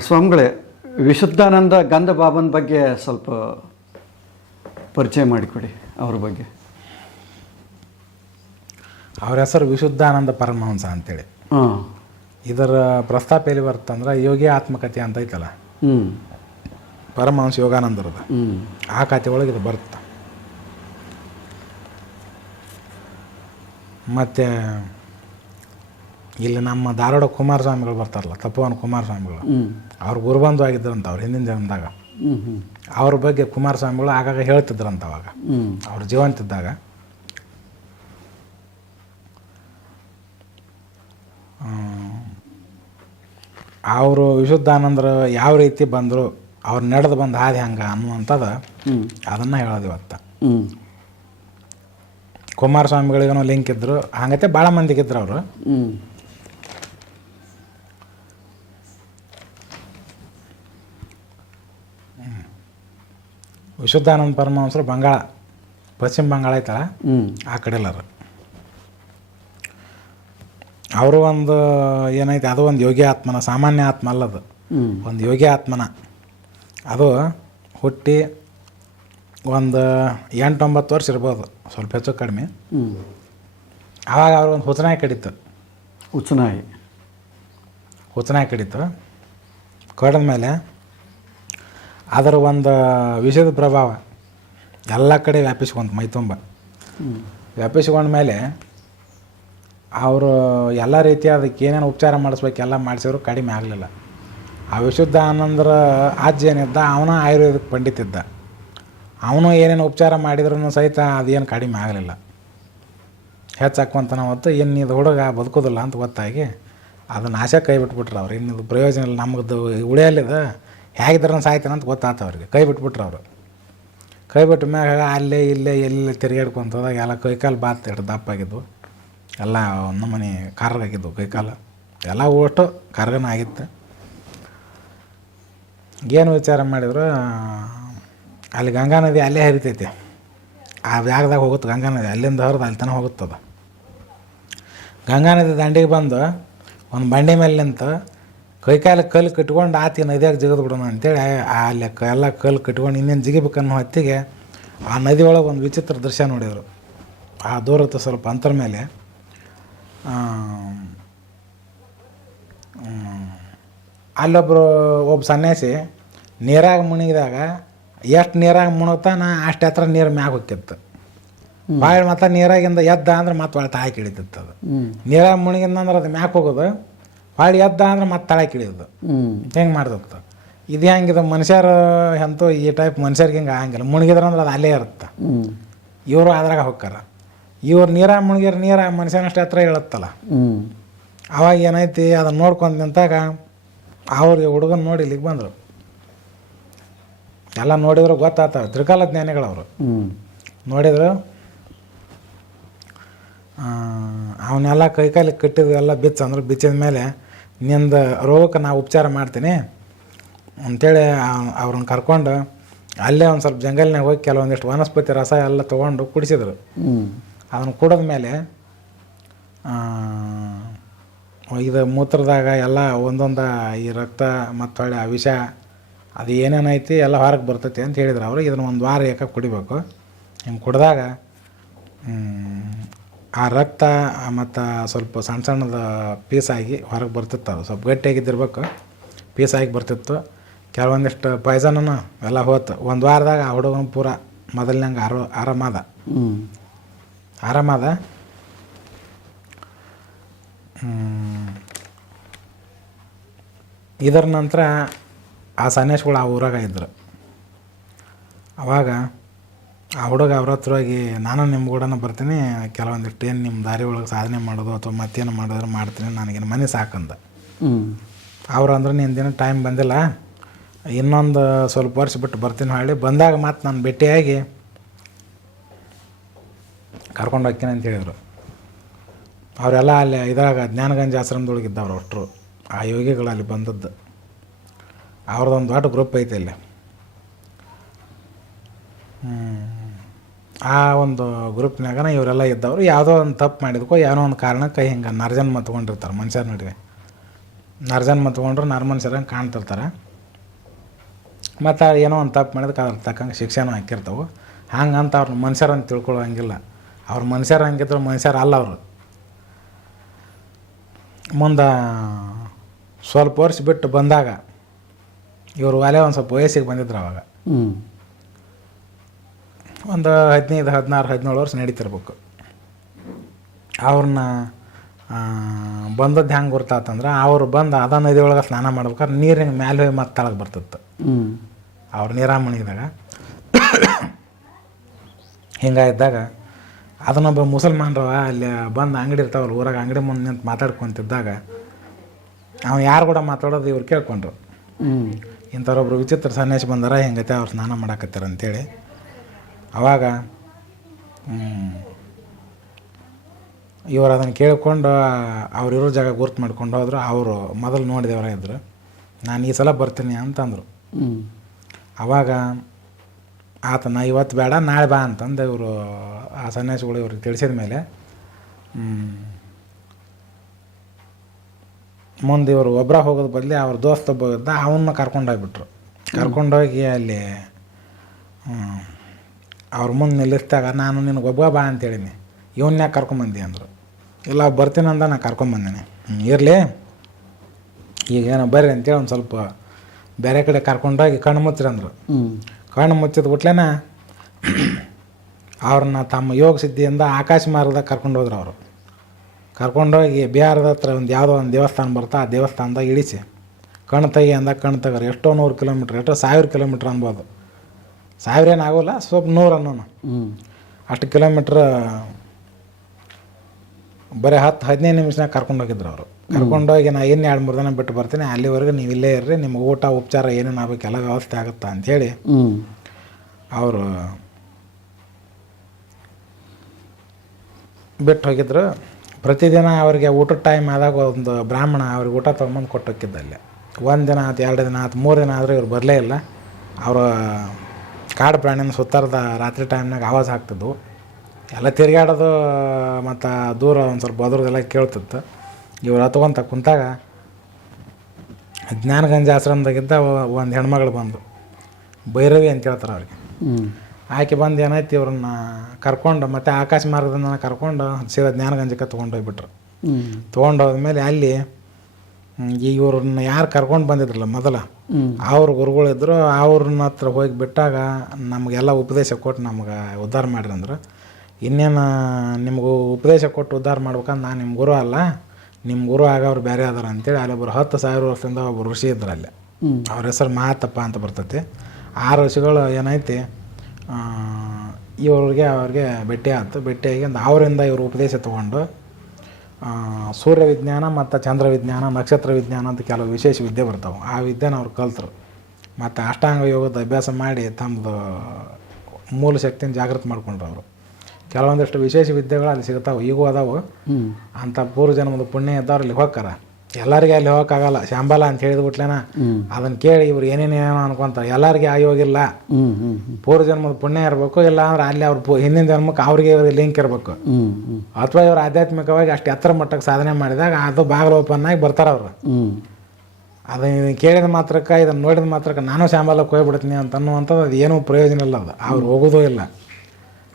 ಸ್ವಾಮಿಗಳೇ ವಿಶುದ್ಧಾನಂದ ಗಂಧ ಬಾಬನ್ ಬಗ್ಗೆ ಸ್ವಲ್ಪ ಪರಿಚಯ ಮಾಡಿಕೊಡಿ ಅವ್ರ ಬಗ್ಗೆ. ಅವ್ರ ಹೆಸರು ವಿಶುದ್ಧಾನಂದ ಪರಮಹಂಸ ಅಂತೇಳಿ. ಇದರ ಪ್ರಸ್ತಾಪ ಎಲ್ಲಿ ಬರ್ತಂದ್ರೆ ಯೋಗಿ ಆತ್ಮಕಥೆ ಅಂತ ಐತಲ್ಲ? ಪರಮಹಂಸ ಯೋಗಾನಂದರದ. ಆ ಕಥೆ ಒಳಗೆ ಇದು ಬರುತ್ತೆ. ಮತ್ತು ಇಲ್ಲಿ ನಮ್ಮ ಧಾರವಾಡ ಕುಮಾರಸ್ವಾಮಿಗಳು ಬರ್ತಾರಲ್ಲ ತಪ್ಪವನ ಕುಮಾರಸ್ವಾಮಿಗಳು. ಅವ್ರು ಗುರುಬಂಧು ಆಗಿದ್ದರಂತ ಅವ್ರು ಹಿಂದಿನ ಜನ್ಮದಾಗ. ಅವ್ರ ಬಗ್ಗೆ ಕುಮಾರಸ್ವಾಮಿಗಳು ಆಗಾಗ ಹೇಳ್ತಿದ್ರಂತ ಅವಾಗ. ಅವ್ರ ಜೀವಂತಿದ್ದಾಗ. ಅವರು ವಿಶುದ್ಧಾನಂದರು ಯಾವ ರೀತಿ ಬಂದರು ಅವ್ರು ನಡೆದು ಬಂದು ಹಾದಿ ಹಂಗೆ ಅನ್ನುವಂಥದ್ದು ಅದನ್ನು ಹೇಳೋದು ಇವತ್ತು. ಕುಮಾರ ಕುಮಾರಸ್ವಾಮಿಗಳಿಗೂ ಲಿಂಕ್ ಇದ್ದರು ಹಂಗತೆ ಭಾಳ ಮಂದಿಗಿದ್ರು ಅವರು. ವಿಶುದ್ಧಾನಂದ ಪರಮಹಂಸರು ಬಂಗಾಳ ಪಶ್ಚಿಮ ಬಂಗಾಳ ಐತಲ್ಲ? ಆ ಕಡೆ ಎಲ್ಲರು ಅವರು ಒಂದು ಏನೈತೆ ಅದು ಒಂದು ಯೋಗಿ ಆತ್ಮನ ಸಾಮಾನ್ಯ ಆತ್ಮ ಅಲ್ಲದು ಒಂದು ಯೋಗಿ ಆತ್ಮನ. ಅದು ಹುಟ್ಟಿ ಒಂದು ಎಂಟೊಂಬತ್ತು ವರ್ಷ ಇರ್ಬೋದು ಸ್ವಲ್ಪ ಹೆಚ್ಚು ಕಡಿಮೆ. ಆವಾಗ ಅವ್ರು ಒಂದು ಹುಚ್ಚನಾಯಿ ಕಡಿತು. ಹುಚ್ಚನಾಯಿ ಹುಚ್ಚನಾಯಿ ಕಡಿತು. ಕಡಿದ ಮೇಲೆ ಅದರ ಒಂದು ವಿಷದ ಪ್ರಭಾವ ಎಲ್ಲ ಕಡೆ ವ್ಯಾಪಿಸ್ಕೊಂತ ಮೈ ತುಂಬ. ವ್ಯಾಪಿಸ್ಕೊಂಡ ಮೇಲೆ ಅವರು ಎಲ್ಲ ರೀತಿಯ ಅದಕ್ಕೆ ಏನೇನು ಉಪಚಾರ ಮಾಡಿಸ್ಬೇಕು ಎಲ್ಲ ಮಾಡಿಸಿದ್ರು ಕಡಿಮೆ ಆಗಲಿಲ್ಲ. ಆ ವಿಶುದ್ಧ ಆನಂದರ ಅಜ್ಜ ಏನಿದ್ದ ಅವನ ಪಂಡಿತ ಇದ್ದ ಅವನು ಏನೇನು ಉಪಚಾರ ಮಾಡಿದ್ರೂ ಸಹಿತ ಅದೇನು ಕಡಿಮೆ ಆಗಲಿಲ್ಲ. ಹೆಚ್ಚಾಕೊಂತನ ಹೊತ್ತು ಇನ್ನು ಹುಡುಗ ಬದುಕೋದಿಲ್ಲ ಅಂತ ಗೊತ್ತಾಗಿ ಅದನ್ನ ಆಸೆ ಕೈ ಬಿಟ್ಬಿಟ್ರು ಅವ್ರು. ಇನ್ನಿದು ಪ್ರಯೋಜನ ಇಲ್ಲ. ನಮಗದು ಉಳಿಯಲ್ಲಿದ. ಹೇಗಿದ್ರೂ ಸಾಯ್ತಾನೆ ಅಂತ ಗೊತ್ತಾತ ಅವ್ರಿಗೆ. ಕೈ ಬಿಟ್ಬಿಟ್ರು ಅವರು. ಕೈ ಬಿಟ್ಟ ಮ್ಯಾಗ ಅಲ್ಲೇ ಇಲ್ಲೇ ಎಲ್ಲಿ ತಿರುಗಾಡ್ಕೊಂತದಾಗ ಎಲ್ಲ ಕೈಕಾಲು ಬಾತ್ ಇಟ್ಟು ದಪ್ಪಾಗಿದ್ವು. ಎಲ್ಲ ಒಂದು ಮನೆ ಕಾರ್ಗಾಗಿದ್ವು ಕೈಕಾಲು ಎಲ್ಲ ಓಟು ಕಾರ್ಗನ ಆಗಿತ್ತು. ಏನು ವಿಚಾರ ಮಾಡಿದ್ರು, ಅಲ್ಲಿ ಗಂಗಾ ನದಿ ಅಲ್ಲೇ ಹರಿತೈತಿ. ಆ ಜಾಗದಾಗ ಹೋಗುತ್ತೆ ಗಂಗಾ ನದಿ. ಅಲ್ಲಿಂದ ಹೊರದು ಅಲ್ಲಿ ತನಕ ಹೋಗುತ್ತದ. ಗಂಗಾ ನದಿ ದಂಡಿಗೆ ಬಂದು ಒಂದು ಬಂಡಿ ಮೇಲೆ ನಿಂತು ಕೈಕಾಲ ಕಲ್ಲು ಕಟ್ಕೊಂಡು ಆತಿ ನದಿಯಾಗ ಜಿಗಿದು ಬಿಡೋಣ ಅಂತೇಳಿ ಆ ಲೆಕ್ಕ ಎಲ್ಲ ಕಲ್ಲು ಕಟ್ಕೊಂಡು ಇನ್ನೇನು ಜಿಗಿಬೇಕನ್ನೋ ಹೊತ್ತಿಗೆ ಆ ನದಿಯೊಳಗೆ ಒಳಗೆ ಒಂದು ವಿಚಿತ್ರ ದೃಶ್ಯ ನೋಡಿದರು. ಆ ದೂರದ ಸ್ವಲ್ಪ ಅಂತರ ಮೇಲೆ ಅಲ್ಲೊಬ್ಬರು ಒಬ್ಬ ಸನ್ಯಾಸಿ ನೀರಾಗ ಮುಣಿಗಿದಾಗ ಎಷ್ಟು ನೀರಾಗ ಮುಣಗ್ತಾನ ಅಷ್ಟು ಹತ್ರ ನೀರು ಮ್ಯಾಗ ಹೋಗ್ತಿತ್ತು. ಭಾಳ ಮತ್ತೆ ನೀರಾಗಿಂದ ಎದ್ದ ಅಂದ್ರೆ ಮತ್ತೆ ಒಳ ತಾಯಿ ಹಿಡಿತಿತ್ತು ಅದು. ನೀರಾಗಿ ಮುಳುಗಿಂದ ಅಂದ್ರೆ ಅದು ಮ್ಯಾಕ್ ಹೋಗೋದು. ಹೊಳ್ಳಿ ಎದ್ದ ಅಂದ್ರೆ ಮತ್ತೆ ತಳಕ್ಕೆ ಇಳಿಯೋದು ಹ್ಞೂ ಹೆಂಗೆ ಮಾಡ್ದತ್ತ ಇದು ಹೆಂಗಿದೆ ಮನುಷ್ಯರು ಎಂತೂ ಈ ಟೈಪ್ ಮನುಷ್ಯರಿಗೆ ಹಿಂಗೆ ಆಗಂಗಿಲ್ಲ. ಮುಳುಗಿದ್ರೆ ಅಂದ್ರೆ ಅದು ಅಲ್ಲೇ ಇರುತ್ತೆ. ಇವರು ಅದ್ರಾಗ ಹೋಗ್ತಾರ ಇವ್ರು ನೀರಾಗ ಮುಳುಗಿರ ನೀರಾಗ ಮನುಷ್ಯನಷ್ಟು ಹತ್ರ ಇಳತ್ತಲ್ಲ ಹ್ಞೂ ಅವಾಗ ಏನೈತಿ ಅದನ್ನ ನೋಡ್ಕೊಂಡು ನಿಂತಾಗ ಅವ್ರಿಗೆ ಹುಡುಗನ ನೋಡಿ ಇಲ್ಲಿಗೆ ಬಂದರು. ಎಲ್ಲ ನೋಡಿದ್ರು ಗೊತ್ತಾಗ್ತವೆ. ತ್ರಿಕಾಲ ಜ್ಞಾನಿಗಳವರು. ನೋಡಿದ್ರು ಅವನ್ನೆಲ್ಲ ಕೈಕಾಲಿ ಕಟ್ಟಿದ್ದು ಎಲ್ಲ ಬಿಚ್ಚ ಅಂದ್ರೆ ಬಿಚ್ಚಿದ ಮೇಲೆ ನಿಂದ ರೋಗಕ್ಕೆ ನಾ ಉಪಚಾರ ಮಾಡ್ತೀನಿ. ಅಂಥೇಳಿ ಅವ್ರನ್ನ ಕರ್ಕೊಂಡು ಅಲ್ಲೇ ಒಂದು ಸ್ವಲ್ಪ ಜಂಗಲ್ನಾಗ ಹೋಗಿ ಕೆಲವೊಂದಿಷ್ಟು ವನಸ್ಪತಿ ರಸ ಎಲ್ಲ ತೊಗೊಂಡು ಕುಡಿಸಿದ್ರು. ಅದನ್ನು ಕುಡಿದ ಮೇಲೆ ಇದು ಮೂತ್ರದಾಗ ಎಲ್ಲ ಒಂದೊಂದು ಈ ರಕ್ತ ಮತ್ತು ಹೊಳ್ಳಿ ಆ ವಿಷ ಅದು ಏನೇನೈತಿ ಎಲ್ಲ ಹೊರಗೆ ಬರ್ತೈತಿ ಅಂತ ಹೇಳಿದ್ರು ಅವರು. ಇದನ್ನು ಒಂದು ವಾರ ಏಕ ಕುಡಿಬೇಕು. ಹಿಂಗೆ ಕುಡಿದಾಗ ಆ ರಕ್ತ ಮತ್ತು ಸ್ವಲ್ಪ ಸಣ್ಣ ಸಣ್ಣದ ಪೀಸಾಗಿ ಹೊರಗೆ ಬರ್ತಿತ್ತು ಅದು. ಸ್ವಲ್ಪ ಗಟ್ಟಿಯಾಗಿದ್ದಿರ್ಬೇಕು. ಪೀಸಾಗಿ ಬರ್ತಿತ್ತು. ಕೆಲವೊಂದಿಷ್ಟು ಪಾಯ್ಸನೂ ಎಲ್ಲ ಹೋತು. ಒಂದು ವಾರದಾಗ ಆ ಹುಡುಗನ ಪೂರ ಮೊದಲಿನಂಗೆ ಆರೋ ಆರಾಮದ ಆರಾಮದ. ಇದರ ನಂತರ ಆ ಸನ್ಯಾಸಿಗಳು ಆ ಊರಾಗ ಇದ್ರು. ಅವಾಗ ಆ ಹುಡುಗ ಅವ್ರ ಹತ್ರ ಹೋಗಿ ನಾನು ನಿಮ್ಮ ಕೂಡನ ಬರ್ತೀನಿ ಕೆಲವೊಂದಿಷ್ಟು ಏನು ನಿಮ್ಮ ದಾರಿ ಒಳಗೆ ಸಾಧನೆ ಮಾಡೋದು ಅಥವಾ ಮತ್ತೇನು ಮಾಡಿದ್ರೆ ಮಾಡ್ತೀನಿ ನನಗೇನು ಮನೆ ಸಾಕಂದ. ಅವ್ರು ಅಂದ್ರೆ ನಿನ್ನ ದಿನ ಟೈಮ್ ಬಂದಿಲ್ಲ ಇನ್ನೊಂದು ಸ್ವಲ್ಪ ವರ್ಷ ಬಿಟ್ಟು ಬರ್ತೀನಿ ಹೊಳ್ಳಿ ಬಂದಾಗ ಮತ್ತೆ ನಾನು ಭೇಟಿಯಾಗಿ ಕರ್ಕೊಂಡು ಹೋಗ್ತೀನಿ ಅಂತ ಹೇಳಿದರು. ಅವರೆಲ್ಲ ಅಲ್ಲಿ ಇದ್ರಾಗ ಜ್ಞಾನಗಂಜ ಆಶ್ರಮದೊಳಗೆ ಇದ್ದವ್ರು ಅಷ್ಟರು. ಆ ಯೋಗಿಗಳು ಅಲ್ಲಿ ಬಂದದ್ದು. ಅವ್ರದ್ದೊಂದು ದೊಡ್ಡ ಗ್ರೂಪ್ ಐತೆ ಇಲ್ಲಿ. ಆ ಒಂದು ಗ್ರೂಪ್ನಾಗನ ಇವರೆಲ್ಲ ಇದ್ದವರು, ಯಾವುದೋ ಒಂದು ತಪ್ಪು ಮಾಡಿದ್ಕೋ ಏನೋ ಒಂದು ಕಾರಣಕ್ಕೆ ಹಿಂಗೆ ನರ್ಜನ್ ಮತ್ಕೊಂಡಿರ್ತಾರೆ ಮನುಷ್ಯರ ನಡುವೆ. ನರ್ಜನ್ ಮತ್ಕೊಂಡ್ರು ನರ್ ಕಾಣ್ತಿರ್ತಾರೆ. ಮತ್ತು ಏನೋ ಒಂದು ತಪ್ಪು ಮಾಡಿದಕ್ಕೆ ಅದ್ರ ತಕ್ಕಂಗೆ ಶಿಕ್ಷೆನೂ ಹಾಕಿರ್ತಾವೆ. ಹಂಗಂತ ಅವ್ರನ್ನ ಮನುಷ್ಯರಂತ ತಿಳ್ಕೊಳ್ಳೋ ಹಂಗಿಲ್ಲ ಅವ್ರ ಮನುಷ್ಯರು ಹಂಗಿದ್ರು ಮನುಷ್ಯರು ಅಲ್ಲ ಅವರು. ಮುಂದೆ ಸ್ವಲ್ಪ ವರ್ಷ ಬಿಟ್ಟು ಬಂದಾಗ ಇವರು ಒಲೆ ಒಂದು ಸ್ವಲ್ಪ ವಯಸ್ಸಿಗೆ ಬಂದಿದ್ರು ಅವಾಗ. ಒಂದು ಹದಿನೈದು ಹದಿನಾರು ಹದಿನೇಳು ವರ್ಷ ನಡೀತಿರ್ಬೇಕು. ಅವ್ರನ್ನ ಬಂದದ್ದು ಹೆಂಗೆ ಗುರ್ತಾತಂದ್ರೆ ಅವ್ರು ಬಂದು ಅದ ನದಿ ಒಳಗೆ ಸ್ನಾನ ಮಾಡ್ಬೇಕಾದ್ರೆ ನೀರು ಹಿಂಗೆ ಮ್ಯಾಲೆ ಹೋಗಿ ಮತ್ತೆ ತಳಗೆ ಬರ್ತಿತ್ತು ಅವ್ರ ನೀರಾಮಣಿದಾಗ ಹಿಂಗಾಗಿದ್ದಾಗ ಅದನ್ನೊಬ್ಬ ಮುಸಲ್ಮಾನರವ ಅಲ್ಲಿ ಬಂದು ಅಂಗಡಿ ಇರ್ತಾವಲ್ಲ ಊರಾಗ ಅಂಗಡಿ ಮುಂದೆ ನಿಂತು ಮಾತಾಡ್ಕೊಂತಿದ್ದಾಗ ಅವ್ನು ಯಾರು ಕೂಡ ಮಾತಾಡೋದು ಇವ್ರು ಕೇಳ್ಕೊಂಡ್ರು. ಇಂಥವ್ರೊಬ್ರು ವಿಚಿತ್ರ ಸನ್ಯಾಸಿ ಬಂದಾರ ಹೆಂಗೈತೆ ಅವ್ರು ಸ್ನಾನ ಮಾಡಾಕತ್ತಾರ ಅಂತೇಳಿ ಅವಾಗ ಇವರು ಅದನ್ನು ಕೇಳಿಕೊಂಡು ಅವರಿರೋ ಜಾಗ ಗುರ್ತು ಮಾಡ್ಕೊಂಡು ಹೋದ್ರು. ಅವರು ಮೊದಲು ನೋಡಿದವರ ಇದ್ರು. ನಾನು ಈ ಸಲ ಬರ್ತೀನಿ ಅಂತಂದರು. ಆವಾಗ ಅವಾಗ ಆತ ನಾ ಇವತ್ತು ಬೇಡ ನಾಳೆ ಬಾ ಅಂತಂದು ಇವರು ಆ ಸನ್ಯಾಸಿಗಳು ಇವ್ರಿಗೆ ತಿಳಿಸಿದ ಮೇಲೆ ಮುಂದೆ ಇವರು ಒಬ್ಬರ ಹೋಗೋದು ಬದಲಿ ಅವ್ರ ದೋಸ್ತ ಒಬ್ಬ ಅವನ್ನ ಕರ್ಕೊಂಡೋಗ್ಬಿಟ್ರು ಕರ್ಕೊಂಡೋಗಿ ಅಲ್ಲಿ ಅವ್ರ ಮುಂದೆ ನಿಲ್ಲಿಸಿದಾಗ ನಾನು ನಿನಗೆ ಒಬ್ಬ ಬಾ ಅಂತೇಳೀನಿ ಇವನ್ನ ಯಾಕೆ ಕರ್ಕೊಂಬಂದಿ ಅಂದರು. ಇಲ್ಲ ಬರ್ತೀನಿ ಅಂದ ನಾ ಕರ್ಕೊಂಬಂದಿನಿ. ಇರಲಿ. ಈಗ ಏನೋ ಬರ್ರಿ ಅಂತೇಳಿ ಒಂದು ಸ್ವಲ್ಪ ಬೇರೆ ಕಡೆ ಕರ್ಕೊಂಡೋಗಿ ಕಣ್ಣು ಮುಚ್ಚ್ರಿ ಅಂದರು. ಹ್ಞೂ ಕಣ್ಣು ಮುಚ್ಚಿದ ಬಿಟ್ಲೇನ ಅವ್ರನ್ನ ತಮ್ಮ ಯೋಗ ಸಿದ್ಧಿಯಿಂದ ಆಕಾಶ ಮಾರ್ಗದಾಗ ಕರ್ಕೊಂಡು ಹೋದ್ರು ಅವರು. ಕರ್ಕೊಂಡೋಗಿ ಬಿಹಾರದ ಹತ್ರ ಒಂದು ಯಾವುದೋ ಒಂದು ದೇವಸ್ಥಾನ ಬರ್ತಾ ಆ ದೇವಸ್ಥಾನದಾಗ ಇಳಿಸಿ. ಕಣ್ಣು ತೆಗಿ ಅಂದಾಗ ಕಣ್ಣು ತೆಗರು ಎಷ್ಟೋ ನೂರು ಕಿಲೋಮೀಟ್ರ್ ಎಷ್ಟೋ ಸಾವಿರ ಕಿಲೋಮೀಟ್ರ್ ಅನ್ಬೋದು. ಸಾವಿರ ಏನು ಆಗೋಲ್ಲ, ಸ್ವಲ್ಪ ನೂರು ಅನ್ನೋಣ ಅಷ್ಟು ಕಿಲೋಮೀಟ್ರ್ ಬರೀ ಹತ್ತು, ಹದಿನೈದು ನಿಮಿಷನಾಗ ಕರ್ಕೊಂಡು ಹೋಗಿದ್ರು ಅವರು. ಕರ್ಕೊಂಡೋಗಿ ನಾ ಏನು ಎರಡು ಮೂರು ದಿನ ಬಿಟ್ಟು ಬರ್ತೀನಿ, ಅಲ್ಲಿವರೆಗೂ ನೀವು ಇಲ್ಲೇ ಇರ್ರಿ, ನಿಮ್ಗೆ ಊಟ, ಉಪಚಾರ ಏನೇನು ಆಗ್ಬೇಕು, ಎಲ್ಲ ವ್ಯವಸ್ಥೆ ಆಗುತ್ತಾ ಅಂಥೇಳಿ ಅವರು ಬಿಟ್ಟು ಹೋಗಿದ್ರು. ಪ್ರತಿದಿನ ಅವರಿಗೆ ಊಟದ ಟೈಮ್ ಆದಾಗ ಒಂದು ಬ್ರಾಹ್ಮಣ ಅವ್ರಿಗೆ ಊಟ ತೊಗೊಂಬಂದು ಕೊಟ್ಟು ಹೋಗಿದ್ದಲ್ಲಿ ಒಂದು ದಿನ ಆಯ್ತು ಎರಡು ದಿನ ಆಯ್ತು ಮೂರು ದಿನ ಆದರೂ ಇವ್ರು ಬರಲೇ ಇಲ್ಲ. ಅವರು ಕಾಡು ಪ್ರಾಣಿನ ಸುತ್ತಾರದ ರಾತ್ರಿ ಟೈಮ್ನಾಗ ಆವಾಜ್ ಹಾಕ್ತಿದ್ವು ಎಲ್ಲ ತಿರುಗಾಡೋದು ಮತ್ತು ದೂರ ಒಂದು ಸ್ವಲ್ಪ ಬದ್ರದೆಲ್ಲ ಕೇಳ್ತಿತ್ತು. ಇವ್ರು ಹತ್ಕೊಂತ ಕುಂತಾಗ ಜ್ಞಾನಗಂಜ ಆಶ್ರಮದಾಗಿದ್ದ ಒಂದು ಹೆಣ್ಮಗಳು ಬಂದು ಭೈರವಿ ಅಂತ ಹೇಳ್ತಾರೆ ಅವ್ರಿಗೆ. ಆಕೆ ಬಂದು ಏನಾಯ್ತು ಇವ್ರನ್ನ ಕರ್ಕೊಂಡು ಮತ್ತು ಆಕಾಶ ಮಾರ್ಗದಿಂದ ಕರ್ಕೊಂಡು ಸೀದಾ ಜ್ಞಾನಗಂಜಕ್ಕೆ ತೊಗೊಂಡೋಗ್ಬಿಟ್ರು. ತೊಗೊಂಡೋದ್ಮೇಲೆ ಅಲ್ಲಿ ಹ್ಮ್, ಈ ಇವ್ರನ್ನ ಯಾರು ಕರ್ಕೊಂಡು ಬಂದಿದ್ರಲ್ಲ ಮೊದಲ ಅವ್ರ ಗುರುಗಳಿದ್ರು ಅವ್ರನ್ನ ಹತ್ರ ಹೋಗಿ ಬಿಟ್ಟಾಗ ನಮಗೆಲ್ಲ ಉಪದೇಶ ಕೊಟ್ಟು ನಮ್ಗೆ ಉದ್ಧಾರ ಮಾಡ್ರಿ ಅಂದ್ರೆ. ಇನ್ನೇನು ನಿಮ್ಗೆ ಉಪದೇಶ ಕೊಟ್ಟು ಉದ್ಧಾರ ಮಾಡ್ಬೇಕಂದ್ರೆ ನಾನು ನಿಮ್ಮ ಗುರು ಅಲ್ಲ ನಿಮ್ಮ ಗುರು ಆಗ ಅವ್ರು ಬೇರೆ ಅದಾರ ಅಂತೇಳಿ ಅಲ್ಲೊಬ್ರು ಹತ್ತು ಸಾವಿರ ವರ್ಷದಿಂದ ಒಬ್ಬರು ಋಷಿ ಇದ್ರು ಅಲ್ಲಿ. ಅವ್ರ ಹೆಸರು ಮಹಾತಪ್ಪ ಅಂತ ಬರ್ತೈತಿ. ಆ ಋಷಿಗಳು ಏನೈತಿ ಇವ್ರಿಗೆ ಅವ್ರಿಗೆ ಭೇಟಿ ಆಯ್ತು ಭೇಟಿಯಾಗಿ ಅವರಿಂದ ಇವರು ಉಪದೇಶ ತೊಗೊಂಡು ಸೂರ್ಯ ವಿಜ್ಞಾನ ಮತ್ತು ಚಂದ್ರ ವಿಜ್ಞಾನ ನಕ್ಷತ್ರ ವಿಜ್ಞಾನ ಅಂತ ಕೆಲವು ವಿಶೇಷ ವಿದ್ಯೆ ಬರ್ತಾವೆ. ಆ ವಿದ್ಯೆನ ಅವ್ರು ಕಲ್ತರು. ಮತ್ತು ಅಷ್ಟಾಂಗ ಯೋಗದ ಅಭ್ಯಾಸ ಮಾಡಿ ತಮ್ಮದು ಮೂಲ ಶಕ್ತಿಯನ್ನು ಜಾಗೃತ ಮಾಡ್ಕೊಂಡ್ರು ಅವರು. ಕೆಲವೊಂದಿಷ್ಟು ವಿಶೇಷ ವಿದ್ಯೆಗಳು ಅಲ್ಲಿ ಸಿಗ್ತಾವೆ. ಈಗೂ ಅದಾವೆ. ಅಂಥ ಪೂರ್ವ ಜನ್ಮದ ಪುಣ್ಯ ಇದ್ದವ್ರು ಅಲ್ಲಿ ಹೋಗ್ತಾರ ಎಲ್ಲರಿಗೆ ಅಲ್ಲಿ ಹೋಗೋಕ್ಕಾಗಲ್ಲ. ಶಾಂಬಲ ಅಂತ ಹೇಳಿದ್ಬಿಟ್ಲೇನ ಬಿಟ್ಲೇನ? ಅದನ್ನ ಕೇಳಿ ಇವ್ರು ಏನೇನೇನೋ ಅನ್ಕೊಂತಾರೆ. ಎಲ್ಲರಿಗೆ ಆಯೋಗಿಲ್ಲ ಪೂರ್ವ ಜನ್ಮದ ಪುಣ್ಯ ಇರಬೇಕು ಇಲ್ಲ ಅಂದ್ರೆ ಅಲ್ಲಿ ಅವ್ರ ಹಿಂದಿನ ಜನ್ಮಕ್ಕೆ ಅವ್ರಿಗೆ ಇವ್ರಿಗೆ ಲಿಂಕ್ ಇರಬೇಕು. ಅಥವಾ ಇವ್ರು ಆಧ್ಯಾತ್ಮಿಕವಾಗಿ ಅಷ್ಟು ಎತ್ತರ ಮಟ್ಟಕ್ಕೆ ಸಾಧನೆ ಮಾಡಿದಾಗ ಅದು ಬಾಗಿಲು ಓಪನ್ ಆಗಿ ಬರ್ತಾರೆ ಅವರು. ಅದನ್ನ ಕೇಳಿದ ಮಾತ್ರಕ್ಕೆ ಇದನ್ನ ನೋಡಿದ ಮಾತ್ರಕ್ಕೆ ನಾನು ಶಾಂಬಲಕ್ಕೆ ಹೋಗ್ಬಿಡ್ತೀನಿ ಅಂತ ಅನ್ನುವಂಥದ್ದು ಅದು ಏನೂ ಪ್ರಯೋಜನ ಇಲ್ಲ ಅದು. ಅವ್ರು ಹೋಗೋದೂ ಇಲ್ಲ.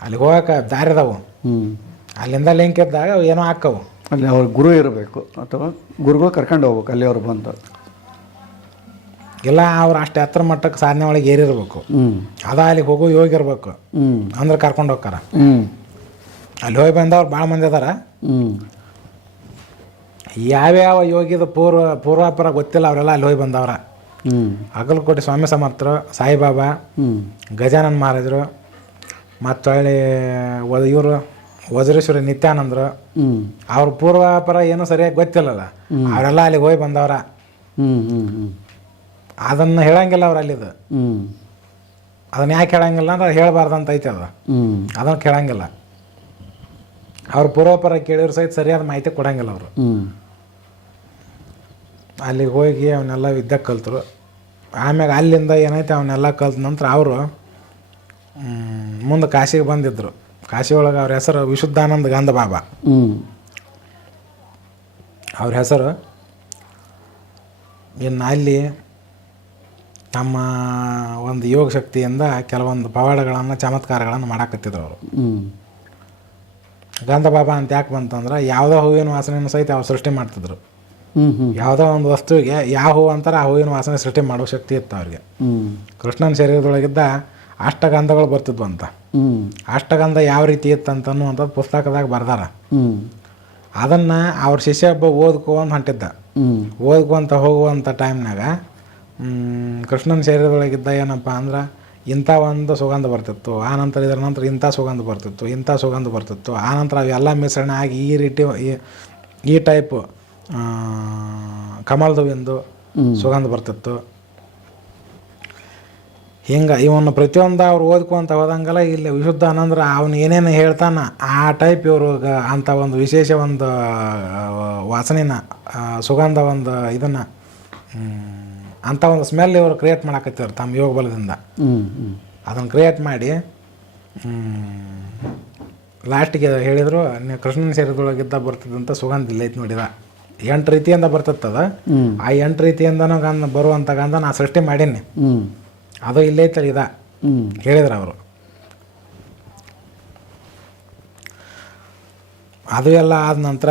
ಅಲ್ಲಿಗೆ ಹೋಗಕ್ಕೆ ದಾರಿ ಅದಾವು ಅಲ್ಲಿಂದ ಲಿಂಕ್ ಇದ್ದಾಗ ಅವು ಏನೋ ಹಾಕವು ಅಲ್ಲಿ ಅವ್ರ ಗುರು ಇರಬೇಕು ಅಥವಾ ಗುರುಗಳು ಕರ್ಕೊಂಡು ಹೋಗ್ಬೇಕು ಅಲ್ಲಿ ಅವ್ರು ಬಂದು. ಇಲ್ಲ ಅವ್ರು ಅಷ್ಟು ಎತ್ತರ ಮಟ್ಟಕ್ಕೆ ಸಾಧನೆ ಒಳಗೆ ಏರಿರ್ಬೇಕು. ಹ್ಞೂ ಅದ ಅಲ್ಲಿಗೆ ಹೋಗೋ ಯೋಗಿ ಇರಬೇಕು ಹ್ಞೂ ಅಂದ್ರೆ ಕರ್ಕೊಂಡು ಹೋಗ್ತಾರ. ಹ್ಞೂ ಅಲ್ಲಿ ಹೋಗಿ ಬಂದವ್ರು ಭಾಳ ಮಂದಿ ಅದಾರ. ಯಾವ್ಯಾವ ಯೋಗಿದ ಪೂರ್ವ ಪೂರ್ವಾಪರ ಗೊತ್ತಿಲ್ಲ ಅವರೆಲ್ಲ ಅಲ್ಲಿ ಹೋಗಿ ಬಂದವ್ರ. ಹ್ಞೂ ಅಗಲಕೋಟೆ ಸ್ವಾಮಿ ಸಮರ್ಥರು ಸಾಯಿಬಾಬಾ ಗಜಾನನ್ ಮಹಾರಾಜರು ಮತ್ತು ಹೊಳ್ಳಿ ಇವರು ವಜ್ರೇಶ್ವರಿ ನಿತ್ಯಾನಂದರು ಅವ್ರ ಪೂರ್ವಾಪರ ಏನೂ ಸರಿಯಾಗಿ ಗೊತ್ತಿಲ್ಲಲ್ಲ. ಅವರೆಲ್ಲ ಅಲ್ಲಿಗೆ ಹೋಗಿ ಬಂದವರ. ಅದನ್ನು ಹೇಳಂಗಿಲ್ಲ ಅವ್ರು ಅಲ್ಲಿದು. ಅದನ್ನ ಯಾಕೆ ಹೇಳಂಗಿಲ್ಲ ಅಂದ್ರೆ ಹೇಳಬಾರ್ದು ಅಂತ ಐತೆ ಅದು. ಅದನ್ನು ಕೇಳಂಗಿಲ್ಲ. ಅವ್ರ ಪೂರ್ವಾಪರ ಕೇಳಿದ್ರು ಸಹಿತ ಸರಿಯಾದ ಮಾಹಿತಿ ಕೊಡಂಗಿಲ್ಲ ಅವರು. ಅಲ್ಲಿಗೆ ಹೋಗಿ ಅವನ್ನೆಲ್ಲ ವಿದ್ಯೆ ಕಲ್ತರು. ಆಮ್ಯಾಗ ಅಲ್ಲಿಂದ ಏನೈತೆ ಅವನ್ನೆಲ್ಲ ಕಲ್ತ ನಂತರ ಅವರು ಮುಂದೆ ಕಾಶಿಗೆ ಬಂದಿದ್ದರು ಕಾಶಿ ಒಳಗೆ ಅವ್ರ ಹೆಸರು ವಿಶುದ್ಧಾನಂದ ಗಾಂಧ ಬಾಬಾ ಅವ್ರ ಹೆಸರು ಇನ್ನು ಅಲ್ಲಿ ನಮ್ಮ ಒಂದು ಯೋಗ ಶಕ್ತಿಯಿಂದ ಕೆಲವೊಂದು ಪವಾಡಗಳನ್ನು ಚಮತ್ಕಾರಗಳನ್ನು ಮಾಡಾಕತ್ತಿದ್ರು ಅವರು. ಗಂಧ ಬಾಬಾ ಅಂತ ಯಾಕೆ ಬಂತಂದ್ರೆ ಯಾವುದೋ ಹೂವಿನ ವಾಸನೆಯನ್ನು ಸಹಿತ ಅವ್ರು ಸೃಷ್ಟಿ ಮಾಡ್ತಿದ್ರು. ಯಾವುದೋ ಒಂದು ವಸ್ತುವಿಗೆ ಯಾವ ಹೂವು ಅಂತಾರೆ ಆ ಹೂವಿನ ವಾಸನೆ ಸೃಷ್ಟಿ ಮಾಡೋ ಶಕ್ತಿ ಇತ್ತು ಅವ್ರಿಗೆ. ಕೃಷ್ಣನ ಶರೀರದೊಳಗಿದ್ದ ಅಷ್ಟಗಂಧಗಳು ಬರ್ತಿದ್ವು ಅಂತ. ಅಷ್ಟಗಂಧ ಯಾವ ರೀತಿ ಇತ್ತು ಅಂತ ಪುಸ್ತಕದಾಗ ಬರ್ದಾರ. ಅದನ್ನ ಅವ್ರ ಶಿಷ್ಯ ಒಬ್ಬ ಓದ್ಕೊಂತ ಹೊಂಟಿದ್ದ. ಓದ್ಕೊಂತ ಹೋಗುವಂಥ ಟೈಮ್ನಾಗ ಕೃಷ್ಣನ ಶರೀರದೊಳಗಿದ್ದ ಏನಪ್ಪ ಅಂದ್ರೆ ಇಂಥ ಒಂದು ಸುಗಂಧ ಬರ್ತಿತ್ತು ಆನಂತರ ಇದರ ನಂತರ ಇಂಥ ಸುಗಂಧ ಬರ್ತಿತ್ತು ಇಂಥ ಸುಗಂಧ ಬರ್ತಿತ್ತು ಆನಂತರ ಅವೆಲ್ಲ ಮಿಶ್ರಣ ಆಗಿ ಈ ರೀತಿ ಈ- ಟೈಪ್ ಟೈಪ್ ಕಮಲ್ದವಿಂದು ಸುಗಂಧ ಬರ್ತಿತ್ತು. ಹಿಂಗೆ ಇವನು ಪ್ರತಿಯೊಂದು ಅವ್ರು ಓದ್ಕೊಂತ ಹೋದಂಗಲ್ಲ ಇಲ್ಲಿ ವಿಶುದ್ಧ ಅನ್ನಂದ್ರೆ ಅವನು ಏನೇನು ಹೇಳ್ತಾನ ಆ ಟೈಪ್ ಇವರು ಅಂಥ ಒಂದು ವಿಶೇಷ ಒಂದು ವಾಸನೆನ ಸುಗಂಧ ಒಂದು ಇದನ್ನು ಅಂಥ ಒಂದು ಸ್ಮೆಲ್ ಇವರು ಕ್ರಿಯೇಟ್ ಮಾಡಾಕತ್ತಾರೆ ತಮ್ಮ ಯೋಗ ಬಲದಿಂದ. ಅದನ್ನು ಕ್ರಿಯೇಟ್ ಮಾಡಿ ಲಾಸ್ಟಿಗೆ ಹೇಳಿದರು ನೀವು ಕೃಷ್ಣನ ಸೇರಿದೊಳಗಿದ್ದ ಬರ್ತಿದ್ದಂಥ ಸುಗಂಧ ಇಲ್ಲ ಐತೆ ನೋಡಿದ. ಎಂಟು ರೀತಿಯಿಂದ ಬರ್ತದ ಆ ಎಂಟು ರೀತಿಯಿಂದನೂ ಗಂಧ ಬರುವಂಥ ಗಂಧ ನಾ ಸೃಷ್ಟಿ ಮಾಡೀನಿ. ಅದು ಇಲ್ಲೇ ಐತಲ್ಲ ಇದ. ಹೇಳಿದ್ರು ಅವರು. ಅದು ಎಲ್ಲ ಆದ ನಂತರ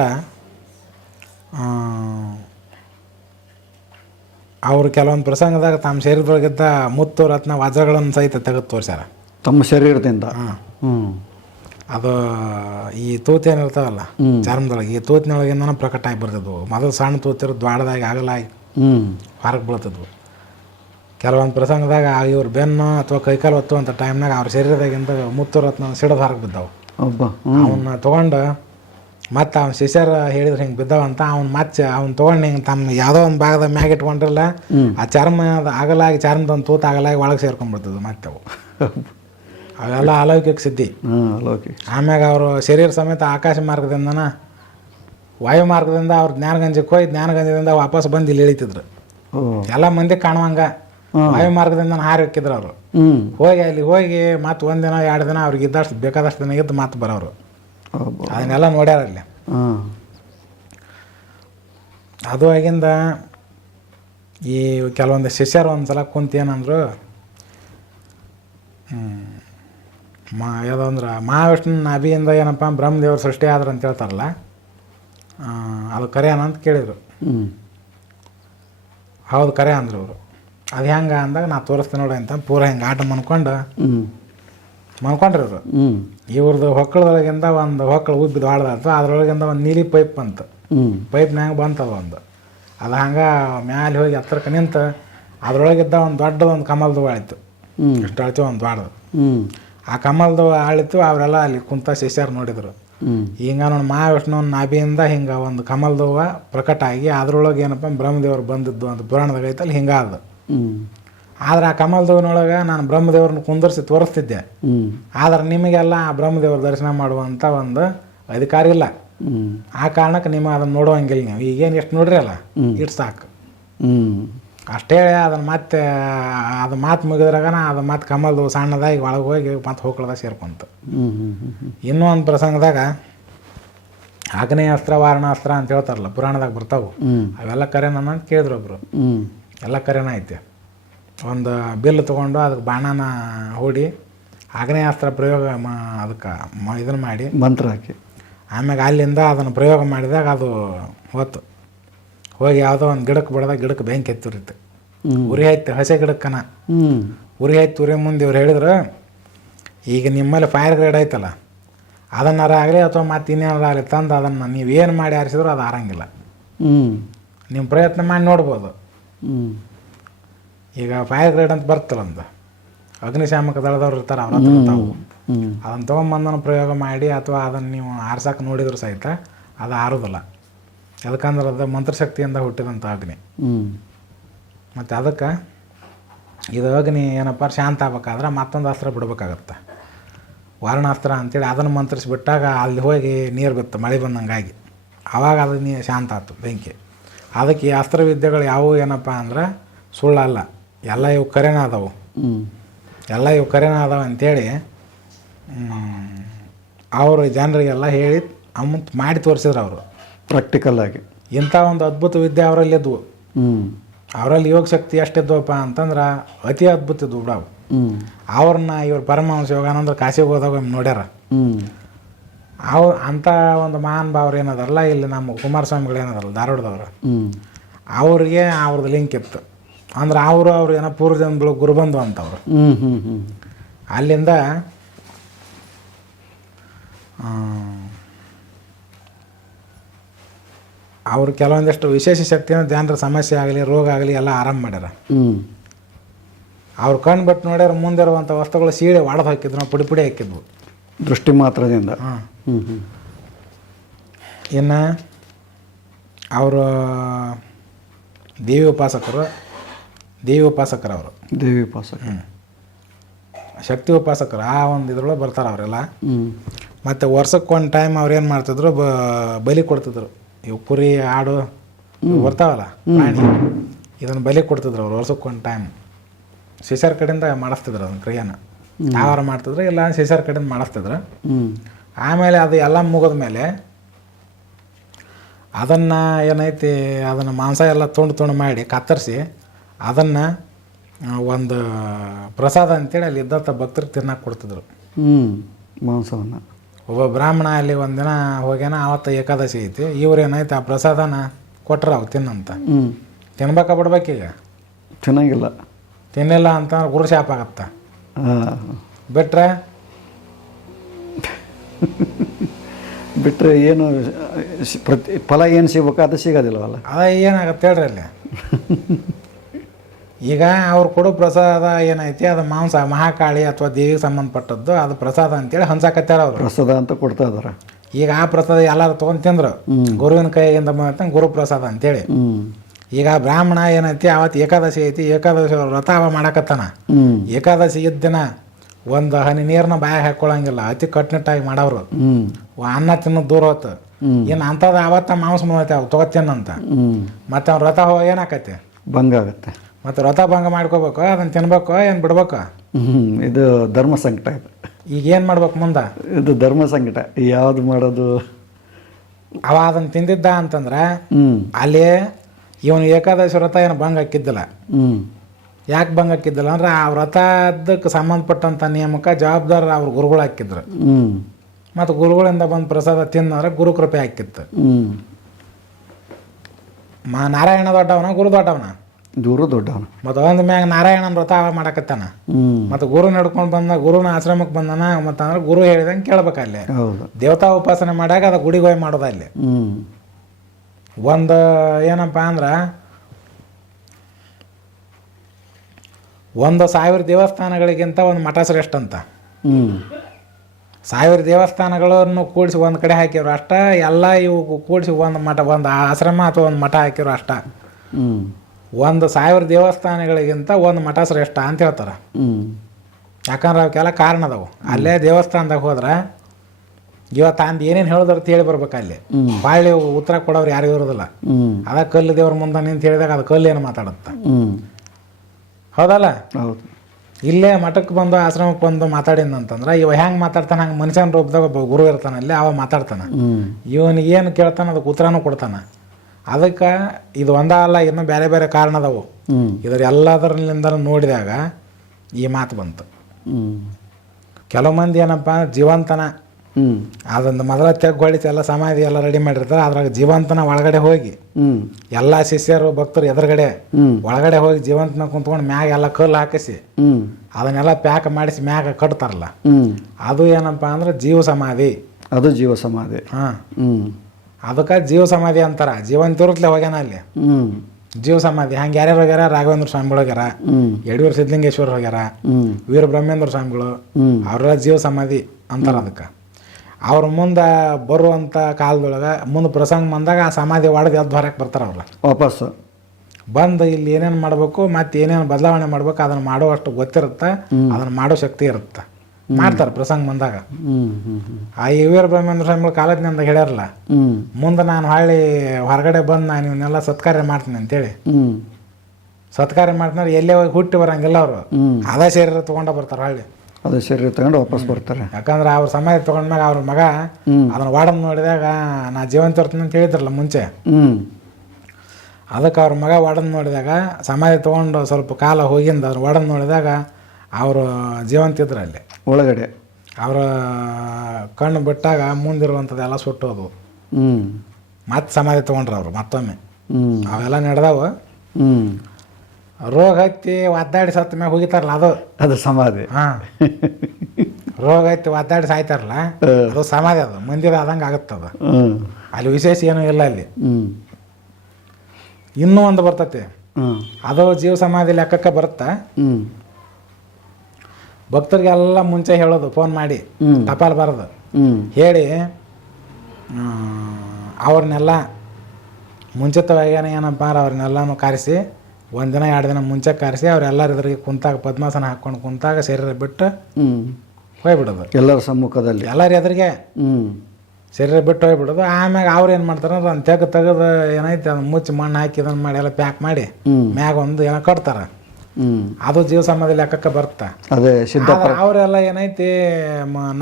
ಅವರು ಕೆಲವೊಂದು ಪ್ರಸಂಗದಾಗ ತಮ್ಮ ಶರೀರದೊಳಗಿದ್ದ ಮುತ್ತು ರತ್ನ ವಜ್ರಗಳನ್ನು ಸಹಿತ ತೆಗೆದು ತೋರಿಸ್ಯಾರ. ತಮ್ಮ ಶರೀರದಿಂದ? ಹಾಂ. ಹ್ಞೂ ಅದು ಈ ತೂತು ಏನಿರ್ತಾವಲ್ಲ ಹ್ಮ್. ಚರ್ಮದೊಳಗೆ ಈ ತೂತಿನೊಳಗಿಂದನೂ ಪ್ರಕಟ ಆಗಿ ಬರ್ತಿದ್ವು. ಮೊದಲು ಸಣ್ಣ ತೂತಿರು ದ್ವಾಡದಾಗಿ ಆಗಲಾಗಿ ಹೊರಗೆ ಬೀಳ್ತಿದ್ವು. ಕೆಲವೊಂದು ಪ್ರಸಂಗದಾಗ ಇವ್ರ ಬೆನ್ನು ಅಥವಾ ಕೈಕಾಲು ಅಂತ ಟೈಮ್ನಾಗ ಅವ್ರ ಶರೀರದಾಗಿಂದ ಮುತ್ತು ರತ್ನ ಸಿಡೋದು ಹೊರಗೆ ಬಿದ್ದಾವೆ ಒಬ್ಬ ಅವನ್ನ ತೊಗೊಂಡು ಮತ್ತು ಅವ್ನ ಶಿಷ್ಯರ ಹೇಳಿದ್ರೆ ಹಿಂಗೆ ಬಿದ್ದಾವಂತ ಅವ್ನು ಮತ್ತೆ ಅವ್ನು ತೊಗೊಂಡು ಹಿಂಗೆ ತಮ್ಮ ಯಾವುದೋ ಒಂದು ಭಾಗದ ಮ್ಯಾಗ ಇಟ್ಕೊಂಡಿರಲ್ಲ ಆ ಚರ್ಮ ಆಗಲಾಗಿ ಚರ್ಮದ ಒಂದು ತೂತು ಆಗಲಾಗಿ ಒಳಗೆ ಸೇರ್ಕೊಂಡ್ಬಿಡ್ತದೆ ಮತ್ತೆ ಅವು. ಅವೆಲ್ಲ ಅಲೌಕಿಕ ಸಿದ್ಧಿ. ಆಮ್ಯಾಗ ಅವರು ಶರೀರ ಸಮೇತ ಆಕಾಶ ಮಾರ್ಗದಿಂದನ ವಾಯು ಮಾರ್ಗದಿಂದ ಅವ್ರು ಜ್ಞಾನಗಂಜಕ್ಕೆ ಹೋಗಿ ಜ್ಞಾನಗಂಜದಿಂದ ವಾಪಸ್ ಬಂದು ಇಲ್ಲಿ ಇಳಿತಿದ್ರು. ಎಲ್ಲ ಮಂದಿ ಕಾಣುವಂಗ. ವಾಯು ಮಾರ್ಗದಿಂದ ಹಾರಿ ಹಾಕಿದ್ರು ಅವರು. ಹೋಗಿ ಅಲ್ಲಿ ಹೋಗಿ ಮತ್ತೆ ಒಂದಿನ ಎರಡು ದಿನ ಅವ್ರಿಗೆ ಇದ್ದಷ್ಟು ಬೇಕಾದಷ್ಟು ದಿನ ಇದ್ದು ಮತ್ತೆ ಬರೋರು. ಅದನ್ನೆಲ್ಲ ನೋಡ್ಯಾರ ಅಲ್ಲಿ. ಅದು ಆಗಿಂದ ಈ ಕೆಲವೊಂದು ಶಿಷ್ಯರು ಒಂದ್ಸಲ ಸಲ ಕುಂತೇನಂದ್ರು ಮಾ ಯಾವುದೋ ಅಂದ್ರೆ ಮಹಾವಿಷ್ಣು ನಾಭಿಯಿಂದ ಏನಪ್ಪ ಬ್ರಹ್ಮದೇವ್ರ ಸೃಷ್ಟಿ ಆದ್ರು ಅಂತ ಹೇಳ್ತಾರಲ್ಲ ಅದು ಕರೆಯನ ಅಂತ ಕೇಳಿದರು. ಹೌದು ಕರೆ ಅಂದ್ರು ಅವರು. ಅದು ಹೆಂಗೆ ಅಂದಾಗ ನಾ ತೋರಿಸ್ತೀನಿ ನೋಡಿ ಅಂತ ಪೂರ ಹಿಂಗೆ ಆಟ ಮನ್ಕೊಂಡು. ಮನ್ಕೊಂಡ್ರಿ ಅವರು ಇವ್ರದ್ದು ಹೊಕ್ಕಳದೊಳಗಿಂದ ಒಂದು ಹೊಕ್ಕಳು ಉಬ್ಬಿದ್ದು ಆಡ್ದಾತು ಅದ್ರೊಳಗಿಂದ ಒಂದು ನೀಲಿ ಪೈಪ್ ಬಂತು. ಪೈಪ್ನಾಗ ಬಂತದ ಒಂದು. ಅದು ಹಂಗೆ ಮ್ಯಾಲೆ ಹೋಗಿ ಹತ್ರಕ್ಕೆ ನಿಂತು ಅದ್ರೊಳಗಿದ್ದ ಒಂದು ದೊಡ್ಡದು ಒಂದು ಕಮಲ್ದು ಆಳಿತು ಹ್ಞೂ ಇಷ್ಟು ಅಳ್ತೀವಿ ಒಂದು ದೊಡ್ಡದು ಆ ಕಮಲ್ದು ಆಳಿತ್ತು ಅವರೆಲ್ಲ ಅಲ್ಲಿ ಕುಂತ ಶಿಷ್ಯರು ನೋಡಿದರು. ಹಿಂಗ ನೋಡಿ ಮಹಾವಿಷ್ಣುವನ ನಾಭಿಯಿಂದ ಹಿಂಗೆ ಒಂದು ಕಮಲ್ದವ ಪ್ರಕಟ ಆಗಿ ಅದ್ರೊಳಗೆ ಏನಪ್ಪ ಬ್ರಹ್ಮದೇವರು ಬಂದಿದ್ದು ಅಂತ ಪುರಾಣದಾಗ ಐತಲ್ಲಿ ಹಿಂಗೆ ಅದು ಆದ್ರೆ ಆ ಕಮಲ್ದವನೊಳಗೆ ನಾನು ಬ್ರಹ್ಮದೇವ್ರನ್ನ ಕುಂದರ್ಸಿ ತೋರಿಸ್ತಿದ್ದೆ. ಆದ್ರೆ ನಿಮಗೆಲ್ಲ ಆ ಬ್ರಹ್ಮದೇವ್ರ ದರ್ಶನ ಮಾಡುವಂಥ ಒಂದು ಅಧಿಕಾರ ಇಲ್ಲ. ಆ ಕಾರಣಕ್ಕೆ ನಿಮ್ಮ ಅದನ್ನು ನೋಡೋಂಗಿಲ್ಲ ನೀವು. ಈಗೇನು ಎಷ್ಟು ನೋಡ್ರಿ ಅಲ್ಲ? ಇಟ್ ಸಾಕು. ಅಷ್ಟೇ ಅದನ್ನು ಮತ್ತೆ ಅದು ಮಾತು ಮುಗಿದ್ರಾಗ ಅದು ಮತ್ತೆ ಕಮಲ್ದು ಸಣ್ಣದಾಗಿ ಒಳಗೆ ಹೋಗಿ ಮತ್ತೆ ಹೋಗ್ಲದಾಗ ಸೇರ್ಕೊಂತು. ಇನ್ನೂ ಒಂದು ಪ್ರಸಂಗದಾಗ ಆಗ್ನೇಯಾಸ್ತ್ರ ವಾರಣಾಸ್ತ್ರ ಅಂತ ಹೇಳ್ತಾರಲ್ಲ ಪುರಾಣದಾಗ ಬರ್ತಾವು. ಅವೆಲ್ಲ ಕರೆ ನನ್ನ ಕೇಳಿದ್ರು ಒಬ್ರು. ಎಲ್ಲ ಕರೆನ ಐತೆ. ಒಂದು ಬಿಲ್ ತೊಗೊಂಡು ಅದಕ್ಕೆ ಬಾಣನ ಹೂಡಿ ಆಗ್ನೇಯಾಸ್ತ್ರ ಪ್ರಯೋಗ ಮಾ ಅದಕ್ಕೆ ಮ ಇದನ್ನು ಮಾಡಿ. ಮಂತ್ರ ಹಾಕಿ. ಆಮ್ಯಾಗ ಅಲ್ಲಿಂದ ಅದನ್ನು ಪ್ರಯೋಗ ಮಾಡಿದಾಗ ಅದು ಹೊತ್ತು. ಹೋಗಿ ಯಾವುದೋ ಒಂದು ಗಿಡಕ್ಕೆ ಬಡ್ದಾಗ ಗಿಡಕ್ಕೆ ಬೆಂಕಿ ಎತ್ತಿರುತ್ತೆ ಉರಿ ಆಯ್ತು ಹಸೆ ಗಿಡಕ್ಕನ. ಉರಿ ಆಯ್ತು ಉರಿ ಮುಂದೆ ಇವ್ರು ಹೇಳಿದ್ರು ಈಗ ನಿಮ್ಮಲ್ಲಿ ಫೈರ್ ಗ್ರೇಡ್ ಐತಲ್ಲ ಅದನ್ನಾರ ಆಗಲಿ ಅಥವಾ ಮತ್ತೆ ಇನ್ನೇನಾರ ಆಗಲಿ ತಂದು ಅದನ್ನು ನೀವು ಏನು ಮಾಡಿ ಆರಿಸಿದ್ರು ಅದು ಆರಂಗಿಲ್ಲ. ನಿಮ್ಮ ಪ್ರಯತ್ನ ಮಾಡಿ ನೋಡ್ಬೋದು. ಈಗ ಫೈರ್ ಗ್ರೇಡ್ ಅಂತ ಬರ್ತಲ್ಲ ಒಂದು ಅಗ್ನಿಶಾಮಕ ದಳದವ್ರು ಇರ್ತಾರೆ ಅವ್ರ ಹತ್ರ ತಾವು. ಅದನ್ನು ತೊಗೊಂಬಂದನ್ನು ಪ್ರಯೋಗ ಮಾಡಿ ಅಥವಾ ಅದನ್ನು ನೀವು ಆರ್ಸಕ್ಕೆ ನೋಡಿದ್ರು ಸಹಿತ ಅದು ಆರೋದಿಲ್ಲ. ಯಾಕಂದ್ರೆ ಅದು ಮಂತ್ರಶಕ್ತಿಯಿಂದ ಹುಟ್ಟಿದಂಥ ಅಗ್ನಿ. ಮತ್ತು ಅದಕ್ಕೆ ಇದು ಅಗ್ನಿ ಏನಪ್ಪ ಶಾಂತ ಆಗ್ಬೇಕಾದ್ರೆ ಮತ್ತೊಂದು ಅಸ್ತ್ರ ಬಿಡ್ಬೇಕಾಗತ್ತೆ. ವಾರಣಾಸ್ತ್ರ ಅಂತೇಳಿ ಅದನ್ನು ಮಂತ್ರಿಸ್ಬಿಟ್ಟಾಗ ಅಲ್ಲಿ ಹೋಗಿ ನೀರು ಬಿತ್ತು ಮಳೆ ಬಂದಂಗಾಗಿ. ಆವಾಗ ಅದು ನೀ ಶಾಂತ ಆಯ್ತು ಬೆಂಕಿ. ಅದಕ್ಕೆ ಈ ಅಸ್ತ್ರವಿದ್ಯೆಗಳು ಯಾವುವು ಏನಪ್ಪ ಅಂದ್ರೆ ಸುಳ್ಳಲ್ಲ. ಎಲ್ಲ ಇವು ಕರೆನ ಅದಾವು ಎಲ್ಲ ಇವು ಕರೆನ ಅದಾವ ಅಂತೇಳಿ ಅವರು ಜನರಿಗೆಲ್ಲ ಹೇಳಿ ಅಮ್ಮಂತ ಮಾಡಿ ತೋರಿಸಿದ್ರು ಅವರು. ಪ್ರಾಕ್ಟಿಕಲ್ ಆಗಿ. ಇಂಥ ಒಂದು ಅದ್ಭುತ ವಿದ್ಯೆ ಅವರಲ್ಲಿ ಇದ್ವು ಅವರಲ್ಲಿ ಯೋಗ ಶಕ್ತಿ ಎಷ್ಟಿದ್ವಪ್ಪ ಅಂತಂದ್ರೆ ಅತಿ ಅದ್ಭುತ ಇದ್ವು ಬಿಡವು. ಅವ್ರನ್ನ ಇವ್ರು ಪರಮಹಂಸ ಯೋಗಾನಂದ್ರೆ ಕಾಶಿಗೆ ಹೋದಾಗ ಒಮ್ಮೆ ನೋಡ್ಯಾರ ಅವ್ರು ಅಂಥ ಒಂದು ಮಹಾನ್ ಭಾವ್ರು ಏನದಲ್ಲ ಇಲ್ಲಿ ನಮ್ಮ ಕುಮಾರಸ್ವಾಮಿಗಳು ಏನದಲ್ಲ ಧಾರವಾಡದವ್ರು ಅವ್ರಿಗೆ ಅವ್ರದ್ದು ಲಿಂಕ್ ಇತ್ತು. ಅಂದ್ರೆ ಅವರು ಅವ್ರು ಏನೋ ಪೂರ್ವಜನ್ಗಳು ಗುರುಬಂಧು ಅಂತವ್ರು. ಅಲ್ಲಿಂದ ಅವ್ರು ಕೆಲವೊಂದಿಷ್ಟು ವಿಶೇಷ ಶಕ್ತಿನ ಜನರ ಸಮಸ್ಯೆ ಆಗಲಿ ರೋಗ ಆಗಲಿ ಎಲ್ಲ ಆರಾಮ ಮಾಡ್ಯಾರ. ಅವ್ರು ಕಣ್ಣು ಬಿಟ್ಟು ನೋಡ್ಯಾರ ಮುಂದಿರುವಂಥ ವಸ್ತುಗಳು ಸೀಳೆ ಒಡೆದು ಹಾಕಿದ್ರು ನಾವು ಪುಡಿ ಪುಡಿ ಹಾಕಿದ್ವು. ದೃಷ್ಟಿ ಮಾತ್ರದಿಂದ ಇನ್ನು ಅವರು ದೇವಿ ಉಪಾಸಕರು ದೇವಿ ಉಪಾಸಕರು ಅವರು ದೇವಿ ಉಪಾಸಕ ಶಕ್ತಿ ಉಪಾಸಕರು ಆ ಒಂದು ಇದ್ರೊಳಗೆ ಬರ್ತಾರೆ ಅವರೆಲ್ಲ. ಹ್ಞೂ ಮತ್ತು ವರ್ಷಕ್ಕೆ ಒಂದು ಟೈಮ್ ಅವ್ರು ಏನು ಮಾಡ್ತಿದ್ರು ಬ ಬಲಿ ಕೊಡ್ತಿದ್ರು. ಇವು ಕುರಿ ಆಡು ಬರ್ತಾವಲ್ಲ ಪ್ರಾಣಿ. ಇದನ್ನು ಬಲಿ ಕೊಡ್ತಿದ್ರು ಅವ್ರು ವರ್ಷಕ್ಕೆ ಒಂದು ಟೈಮ್ ಶಿಷ್ಯರ ಕಡೆಯಿಂದ ಮಾಡಿಸ್ತಿದ್ರು ಅದನ್ನ ಕ್ರಿಯೆನ. ಯಾವಾರ ಮಾಡ್ತಿದ್ರು ಇಲ್ಲ ಸೇಸರ್ ಕಡೆಯಿಂದ ಮಾಡಿಸ್ತಿದ್ರು. ಆಮೇಲೆ ಅದು ಎಲ್ಲ ಮುಗಿದ ಮೇಲೆ ಅದನ್ನು ಏನೈತಿ ಅದನ್ನು ಮಾಂಸ ಎಲ್ಲ ತುಂಡು ತುಂಡು ಮಾಡಿ ಕತ್ತರಿಸಿ ಅದನ್ನು ಒಂದು ಪ್ರಸಾದ ಅಂತೇಳಿ ಅಲ್ಲಿ ಇದ್ದಂಥ ಭಕ್ತರಿಗೆ ತಿನ್ನಕ್ಕೆ ಕೊಡ್ತಿದ್ರು. ಮಾಂಸವನ್ನು. ಒಬ್ಬ ಬ್ರಾಹ್ಮಣ ಅಲ್ಲಿ ಒಂದಿನ ಹೋಗ್ಯಾನ ಆವತ್ತು ಏಕಾದಶಿ ಐತಿ ಇವ್ರು ಏನೈತೆ ಆ ಪ್ರಸಾದನ ಕೊಟ್ರ ಅವು ತಿನ್ನಂತ. ತಿನ್ಬೇಕಾ ಬಿಡ್ಬೇಕೀಗ ಚೆನ್ನಾಗಿಲ್ಲ. ತಿನ್ನಿಲ್ಲ ಅಂತ ಗುರು ಶಾಪ ಆಗತ್ತ. ಬಿಟ್ರೆ? ಬಿಟ್ಟರೆ ಏನು ಪ್ರತಿ ಫಲ ಏನು ಸಿಗ್ಬೇಕು ಅದು ಸಿಗೋದಿಲ್ಲವಲ್ಲ ಅದ ಏನಾಗತ್ತೆ ಹೇಳ್ರಿ ಅಲ್ಲಿ. ಈಗ ಅವ್ರು ಕೊಡೋ ಪ್ರಸಾದ ಏನೈತಿ ಅದು ಮಾಂಸ ಮಹಾಕಾಳಿ ಅಥವಾ ದೇವಿಗೆ ಸಂಬಂಧಪಟ್ಟದ್ದು ಅದು ಪ್ರಸಾದ ಅಂತೇಳಿ ಹಂಚಾಕತ್ತಾರ ಅವರು. ಪ್ರಸಾದ ಅಂತ ಕೊಡ್ತಾ ಇದಾರೆ. ಈಗ ಆ ಪ್ರಸಾದ ಎಲ್ಲರೂ ತೊಗೊಂಡು ತಿಂದ್ರು. ಗುರುವಿನ ಕೈಯಿಂದ ಮಾಡ್ತಂಗೆ ಗುರು ಪ್ರಸಾದ ಅಂತೇಳಿ. ಈಗ ಬ್ರಾಹ್ಮಣ ಏನೈತಿ ಅವತ್ತು ಏಕಾದಶಿ ಐತಿ ಏಕಾದಶಿ ವ್ರತ ಅವ ಮಾಡಕತ್ತಾನ. ಏಕಾದಶಿ ಇದ್ದ ದಿನ ಒಂದು ಹನಿ ನೀರನ್ನ ಬಾಯ ಹಾಕ್ಕೊಳಂಗಿಲ್ಲ ಅತಿ ಕಟ್ಟುನಿಟ್ಟಾಗಿ ಮಾಡವ್ರು. ಅನ್ನ ತಿನ್ನೋದು ದೂರ ಹೋತು ಇನ್ನು ಅಂಥದ್ದು ಅವತ್ತ ಮಾಂಸ ಮಾಡತ್ತೆ ಅವು ತಗೋತಿನಂತ ಮತ್ತೆ ಅವ್ನ ವ್ರತ ಹೋಗಿ ಏನಾಕೈತಿ? ಭಂಗ ಆಗುತ್ತೆ. ಮತ್ತೆ ವ್ರತ ಭಂಗ ಮಾಡ್ಕೋಬೇಕು ಅದನ್ನ ತಿನ್ಬೇಕು ಏನು ಬಿಡ್ಬೇಕು? ಇದು ಧರ್ಮ ಸಂಕಟ ಈಗ ಏನು ಮಾಡ್ಬೇಕು ಮುಂದೆ? ಇದು ಧರ್ಮ ಸಂಕಟ. ಯಾವುದು ಮಾಡೋದು? ಅವ ಅದನ್ನ ತಿಂದಿದ್ದ ಅಂತಂದ್ರೆ ಅಲ್ಲಿ ಇವನು ಏಕಾದಶಿ ವ್ರತ ಏನು ಭಂಗ ಹಾಕಿದ್ದಿಲ್ಲ? ಹ್ಮ್. ಯಾಕೆ ಭಂಗ ಹಾಕಿದ್ದಿಲ್ಲ? ಅಂದ್ರೆ ಆ ವ್ರತದಕ್ಕೆ ಸಂಬಂಧಪಟ್ಟಂಥ ನಿಯಮಕ್ಕೆ ಜವಾಬ್ದಾರ ಅವ್ರ ಗುರುಗಳು ಹಾಕಿದ್ರು. ಹ್ಮ್. ಮತ್ತು ಗುರುಗಳಿಂದ ಬಂದು ಪ್ರಸಾದ ತಿನ್ನೋದ್ರೆ ಗುರು ಕೃಪೆ ಹಾಕಿತ್ತು. ಮಾ ನಾರಾಯಣ ದೊಡ್ಡವನ ಗುರು ದೊಡ್ಡವನ? ಗುರು ದೊಡ್ಡವನ. ಮತ್ತು ಒಂದು ಮ್ಯಾಗ ನಾರಾಯಣನ ವ್ರತ ಮಾಡಕತ್ತಾನ? ಮತ್ತು ಗುರು ನಡ್ಕೊಂಡು ಬಂದ ಗುರುನ ಆಶ್ರಮಕ್ಕೆ ಬಂದನ? ಮತ್ತಂದ್ರೆ ಗುರು ಹೇಳಿದಂಗೆ ಕೇಳ್ಬೇಕು ಅಲ್ಲಿ. ಹೌದು. ದೇವತಾ ಉಪಾಸನೆ ಮಾಡ್ಯಾಗ ಅದು ಗುಡಿಗೋಯ್ ಮಾಡೋದ ಅಲ್ಲಿ. ಒಂದು ಏನಪ್ಪ ಅಂದ್ರೆ ಒಂದು ಸಾವಿರ ದೇವಸ್ಥಾನಗಳಿಗಿಂತ ಒಂದು ಮಠ ಶ್ರೇಷ್ಠ ಅಂತ. ಸಾವಿರ ದೇವಸ್ಥಾನಗಳನ್ನು ಕೂಡಿಸಿ ಒಂದು ಕಡೆ ಹಾಕಿದ್ರು ಅಷ್ಟ ಎಲ್ಲ ಇವು ಕೂಡಿಸಿ ಒಂದು ಮಠ ಒಂದು ಆಶ್ರಮ ಅಥವಾ ಒಂದು ಮಠ ಹಾಕಿರೋ ಅಷ್ಟ. ಒಂದು ಸಾವಿರ ದೇವಸ್ಥಾನಗಳಿಗಿಂತ ಒಂದು ಮಠ ಶ್ರೇಷ್ಠ ಅಂತ ಹೇಳ್ತಾರೆ. ಯಾಕಂದ್ರೆ ಅವಕ್ಕೆಲ್ಲ ಕಾರಣ ಅದಾವು. ಅಲ್ಲೇ ದೇವಸ್ಥಾನದಾಗ ಹೋದ್ರೆ ಇವತ್ತು ಅಂದ್ ಏನೇನು ಹೇಳಿದ್ರು ಅಂತ ಹೇಳಿ ಬರ್ಬೇಕು ಅಲ್ಲಿ. ಬಾಳೆ ಉತ್ತರ ಕೊಡೋರು ಯಾರು ಇರೋದಿಲ್ಲ. ಅದ ಕಲ್ಲು ದೇವ್ರ ಮುಂದೆ ನಿಂತು ಹೇಳಿದಾಗ ಅದು ಕಲ್ಲು ಏನು ಮಾತಾಡುತ್ತ? ಹೌದಲ್ಲ? ಹೌದು. ಇಲ್ಲೇ ಮಠಕ್ಕೆ ಬಂದು ಆಶ್ರಮಕ್ಕೆ ಬಂದು ಮಾತಾಡಿದಂತಂದ್ರೆ ಇವ ಹೆಂಗೆ ಮಾತಾಡ್ತಾನೆ? ಹಂಗೆ ಮನುಷ್ಯನ ರೂಪದಾಗ ಒಬ್ಬ ಗುರು ಇರ್ತಾನೆ ಅಲ್ಲಿ ಅವ ಮಾತಾಡ್ತಾನೆ. ಇವನಿಗೆ ಏನು ಕೇಳ್ತಾನೆ? ಅದಕ್ಕೆ ಉತ್ತರನೂ ಕೊಡ್ತಾನೆ. ಅದಕ್ಕೆ ಇದು ಒಂದ ಅಲ್ಲ ಇನ್ನೂ ಬೇರೆ ಬೇರೆ ಕಾರಣ ಅದಾವು. ಇದರ ಎಲ್ಲದರಲ್ಲಿಂದ ನೋಡಿದಾಗ ಈ ಮಾತು ಬಂತು. ಕೆಲವು ಮಂದಿ ಏನಪ್ಪ ಜೀವಂತನ ಅದೊಂದು ಮೊದಲ ತೆಗ್ ಹೊಳಿತ ಎಲ್ಲ ಸಮಾಧಿ ಎಲ್ಲ ರೆಡಿ ಮಾಡಿರ್ತಾರೆ. ಅದ್ರಾಗ ಜೀವಂತನ ಒಳಗಡೆ ಹೋಗಿ ಎಲ್ಲ ಶಿಷ್ಯರು ಭಕ್ತರು ಎದುರುಗಡೆ ಒಳಗಡೆ ಹೋಗಿ ಜೀವಂತನ ಕುಂತ್ಕೊಂಡು ಮ್ಯಾಗ ಎಲ್ಲ ಕಲ್ಲು ಹಾಕಿಸಿ ಅದನ್ನೆಲ್ಲ ಪ್ಯಾಕ್ ಮಾಡಿಸಿ ಮ್ಯಾಗ ಕಟ್ತಾರಲ್ಲ. ಅದು ಏನಪ್ಪ ಅಂದ್ರೆ ಜೀವ ಸಮಾಧಿ. ಅದು ಜೀವ ಸಮಾಧಿ. ಹಾಂ. ಅದಕ್ಕೆ ಜೀವ ಸಮಾಧಿ ಅಂತಾರ. ಜೀವಂತಿರುತ್ತಲೇ ಹೋಗ್ಯಾನ ಅಲ್ಲಿ. ಜೀವ ಸಮಾಧಿ. ಹಂಗೆ ಯಾರ್ಯಾರು ಹೋಗ್ಯಾರ? ರಾಘವೇಂದ್ರ ಸ್ವಾಮಿಗಳು ಹೋಗ್ಯಾರ. ಯಡಿಯೂರ್ ಸಿದ್ಧಲಿಂಗೇಶ್ವರ ಹೋಗ್ಯಾರ. ವೀರ ಬ್ರಹ್ಮೇಂದ್ರ ಸ್ವಾಮಿಗಳು. ಅವರೆಲ್ಲ ಜೀವ ಸಮಾಧಿ ಅಂತಾರ ಅದಕ್ಕೆ. ಅವ್ರ ಮುಂದೆ ಬರುವಂಥ ಕಾಲದೊಳಗೆ ಮುಂದೆ ಪ್ರಸಂಗ ಬಂದಾಗ ಆ ಸಮಾಧಿ ಒಡೆದು ಎದ್ದು ಹೊರಕ್ಕೆ ಬರ್ತಾರೆ ಅವ್ರು ವಾಪಸ್ಸು ಬಂದು ಇಲ್ಲಿ ಏನೇನು ಮಾಡಬೇಕು ಮತ್ತು ಏನೇನು ಬದಲಾವಣೆ ಮಾಡ್ಬೇಕು ಅದನ್ನು ಮಾಡುವಷ್ಟು ಗೊತ್ತಿರುತ್ತೆ ಅದನ್ನು ಮಾಡೋ ಶಕ್ತಿ ಇರುತ್ತೆ. ಮಾಡ್ತಾರೆ ಪ್ರಸಂಗ ಬಂದಾಗ. ಆ ಈ ವೀರ ಬ್ರಹ್ಮೇಂದ್ರ ಸ್ವಾಮಿಗಳು ಕಾಲೇಜ್ನಿಂದ ಹೇಳ್ಯಾರಲ್ಲ ಮುಂದೆ ನಾನು ಹೊಳ್ಳಿ ಹೊರಗಡೆ ಬಂದು ನಾನು ಇವನ್ನೆಲ್ಲ ಸತ್ಕಾರ್ಯ ಮಾಡ್ತೀನಿ ಅಂತೇಳಿ. ಸತ್ಕಾರ್ಯ ಮಾಡ್ತಾರೆ ಎಲ್ಲೇ ಹೋಗಿ ಹುಟ್ಟಿ ಬರೋಂಗಿಲ್ಲ ಅವರು. ಅದೇ ಶರೀರ ತೊಗೊಂಡ ಬರ್ತಾರೆ ಹೊಳ್ಳಿ. ಅದು ಶರೀರ ತಗೊಂಡು ವಾಪಸ್ ಬರ್ತಾರೆ. ಯಾಕಂದ್ರೆ ಅವ್ರ ಸಮಾಧಿ ಮೇಲೆ ಅವ್ರ ಮಗ ಅದನ್ನ ವಾಡನ್ ನೋಡಿದಾಗ ನಾ ಜೀವಂತ ಇರ್ತೀನಿ ಅಂತ ಹೇಳಿದ್ರಲ್ಲ ಮುಂಚೆ. ಹ್ಞೂ ಅದಕ್ಕೆ ಅವ್ರ ಮಗ ವಾಡನ್ ನೋಡಿದಾಗ ಸಮಾಧಿ ತೊಗೊಂಡು ಸ್ವಲ್ಪ ಕಾಲ ಹೋಗಿಂದ ಅವ್ರು ವಾಡನ್ ನೋಡಿದಾಗ ಅವರು ಜೀವಂತ ಇದ್ರ ಅಲ್ಲಿ. ಒಳಗಡೆ. ಅವರ ಕಣ್ಣು ಬಿಟ್ಟಾಗ ಮುಂದಿರುವಂಥದ್ದೆಲ್ಲ ಸುಟ್ಟೋದು. ಹ್ಞೂ ಮತ್ತೆ ಸಮಾಧಿ ತೊಗೊಂಡ್ರು ಅವರು ಮತ್ತೊಮ್ಮೆ. ಅವೆಲ್ಲ ನಡೆದಾವು. ರೋಗ ಹತ್ತಿ ಒದ್ದಾಡಿ ಸತ್ತ ಮ್ಯಾಗ ಹೋಗಿತಾರಲ್ಲ ಅದು. ಅದು ಸಮಾಧಿ. ಹಾಂ. ರೋಗ ಹತ್ತಿ ಒದ್ದಾಡಿ ಸಾಯ್ತಾರಲ್ಲ ಅದು ಸಮಾಧಿ ಅದು ಮಂದಿರ ಆದಂಗೆ ಆಗುತ್ತದ ಅದು. ಅಲ್ಲಿ ವಿಶೇಷ ಏನೂ ಇಲ್ಲ ಅಲ್ಲಿ. ಇನ್ನೂ ಒಂದು ಬರ್ತತಿ. ಅದು ಜೀವ ಸಮಾಧಿ ಲೆಕ್ಕಕ್ಕೆ ಬರುತ್ತಾ? ಭಕ್ತರಿಗೆಲ್ಲ ಮುಂಚೆ ಹೇಳೋದು ಫೋನ್ ಮಾಡಿ. ಟಪಾಲ್ ಬರೋದು ಹೇಳಿ ಅವ್ರನ್ನೆಲ್ಲ ಮುಂಚಿತವಾಗಿ ಏನಪ್ಪ ಅವ್ರನ್ನೆಲ್ಲನೂ ಕರೆಸಿ ಒಂದಿನ ಎರಡು ದಿನ ಮುಂಚೆ ಕರೆಸಿ ಅವ್ರೆಲ್ಲರ ಎದುರಿಗೆ ಕುಂತಾಗ ಪದ್ಮಾಸನ ಹಾಕೊಂಡು ಕುಂತಾಗ ಶರೀರ ಬಿಟ್ಟು ಹೋಗ್ಬಿಡೋದು. ಎಲ್ಲರ ಸಮ್ಮುಖದಲ್ಲಿ. ಎಲ್ಲರ ಎದುರಿಗೆ ಶರೀರ ಬಿಟ್ಟು ಹೋಗ್ಬಿಡೋದು. ಆಮ್ಯಾಗ ಅವ್ರು ಏನು ಮಾಡ್ತಾರೆ ಅಂದ್ರೆ ಒಂದು ತೆಗೆದು ತೆಗೆದು ಏನೈತೆ ಅದನ್ನ ಮುಚ್ಚಿ ಮಣ್ಣು ಹಾಕಿ ಇದನ್ನು ಮಾಡಿ ಎಲ್ಲ ಪ್ಯಾಕ್ ಮಾಡಿ ಮ್ಯಾಗ ಒಂದು ಏನೋ ಕಟ್ತಾರೆ. ಅದು ಜೀವ ಸಮಾಧಿ ಲೆಕ್ಕಕ್ಕೆ ಬರುತ್ತೆ? ಅದೇ ಅವರೆಲ್ಲ ಏನೈತಿ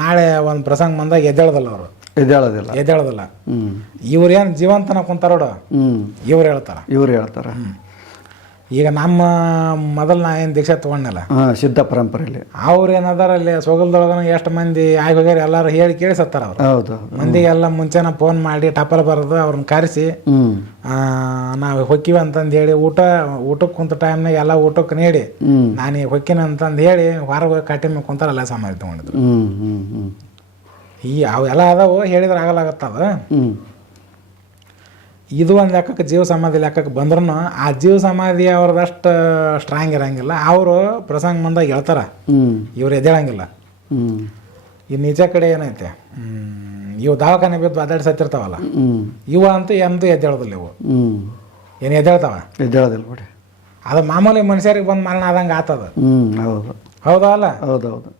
ನಾಳೆ ಒಂದು ಪ್ರಸಂಗ ಬಂದಾಗ ಎದ್ದೇಳದಲ್ಲ ಅವರು. ಎದ್ದೇಳೋದಿಲ್ಲ. ಎದ್ದೇಳೋದಿಲ್ಲ. ಇವ್ರು ಇವ್ರೇನು ಜೀವಂತನ ಕುಂತಾರೋಡು ಇವ್ರು ಹೇಳ್ತಾರ. ಇವ್ರು ಹೇಳ್ತಾರೆ. ಈಗ ನಮ್ಮ ಮೊದಲು ನಾ ಏನು ದೀಕ್ಷೆ ತೊಗೊಂಡಲ್ಲ. ಹಾಂ ಸಿದ್ಧ ಪರಂಪರೆಯಲ್ಲಿ. ಅವ್ರು ಏನದಾರ ಅಲ್ಲಿ ಸೊಗಲ್ದೊಳಗನ ಎಷ್ಟು ಮಂದಿ ಆಗಿ ಹೋಗ್ಯಾರ ಎಲ್ಲರೂ ಹೇಳಿ ಕೇಳಿ ಸತ್ತಾರ ಅವ್ರು. ಹೌದು ಮಂದಿಗೆಲ್ಲ ಮುಂಚೆನ ಫೋನ್ ಮಾಡಿ ಟಪಲ್ ಬರೋದು ಅವ್ರನ್ನ ಕರೆಸಿ ನಾವು ಹೊಕ್ಕಿವಿ ಅಂತಂದು ಹೇಳಿ ಊಟ ಊಟಕ್ಕೆ ಕುಂತ ಟೈಮ್ನಾಗ ಎಲ್ಲ ಊಟಕ್ಕೆ ನೀಡಿ ನಾನು ಹೊಕ್ಕಿನ ಅಂತಂದು ಹೇಳಿ ಹೊರಗೆ ಕಟ್ಟಿ ಮೇಲೆ ಕುಂತಾರಲ್ಲ ಸಮಾಧಿ ತೊಗೊಂಡಿದ್ರು. ಈ ಅವೆಲ್ಲ ಅದಾವು ಹೇಳಿದ್ರೆ ಆಗಲಾಗತ್ತದ. ಇದು ಒಂದು ಲೆಕ್ಕಕ್ಕೆ ಜೀವ ಸಮಾಧಿ ಲೆಕ್ಕಕ್ಕೆ ಬಂದ್ರೂ ಆ ಜೀವ ಸಮಾಧಿ ಅವ್ರದಷ್ಟು ಸ್ಟ್ರಾಂಗ್ ಇರಂಗಿಲ್ಲ. ಅವರು ಪ್ರಸಂಗ ಬಂದಾಗ ಹೇಳ್ತಾರ. ಇವ್ರು ಎದ್ದೇಳಂಗಿಲ್ಲ. ಈ ನಿಜ ಕಡೆ ಏನೈತೆ? ಇವು ದವಾಖಾನೆ ಬಿದ್ದು ಅದಾಡಿ ಸತ್ತಿರ್ತಾವಲ್ಲ. ಇವು ಅಂತೂ ಎಂದೂ ಎದ್ದೇಳೋದಿಲ್ಲ ಇವು. ಏನು ಎದ್ದೇಳ್ತಾವ? ಎದ್ದೇಳೋದಿಲ್ಲ ಬಿಡಿ ಅದು ಮಾಮೂಲಿ ಮನುಷ್ಯರಿಗೆ ಬಂದು ಮರಣ ಆದಂಗೆ ಆತದ. ಹೌದು. ಹೌದಾ ಅಲ್ಲ? ಹೌದೌದು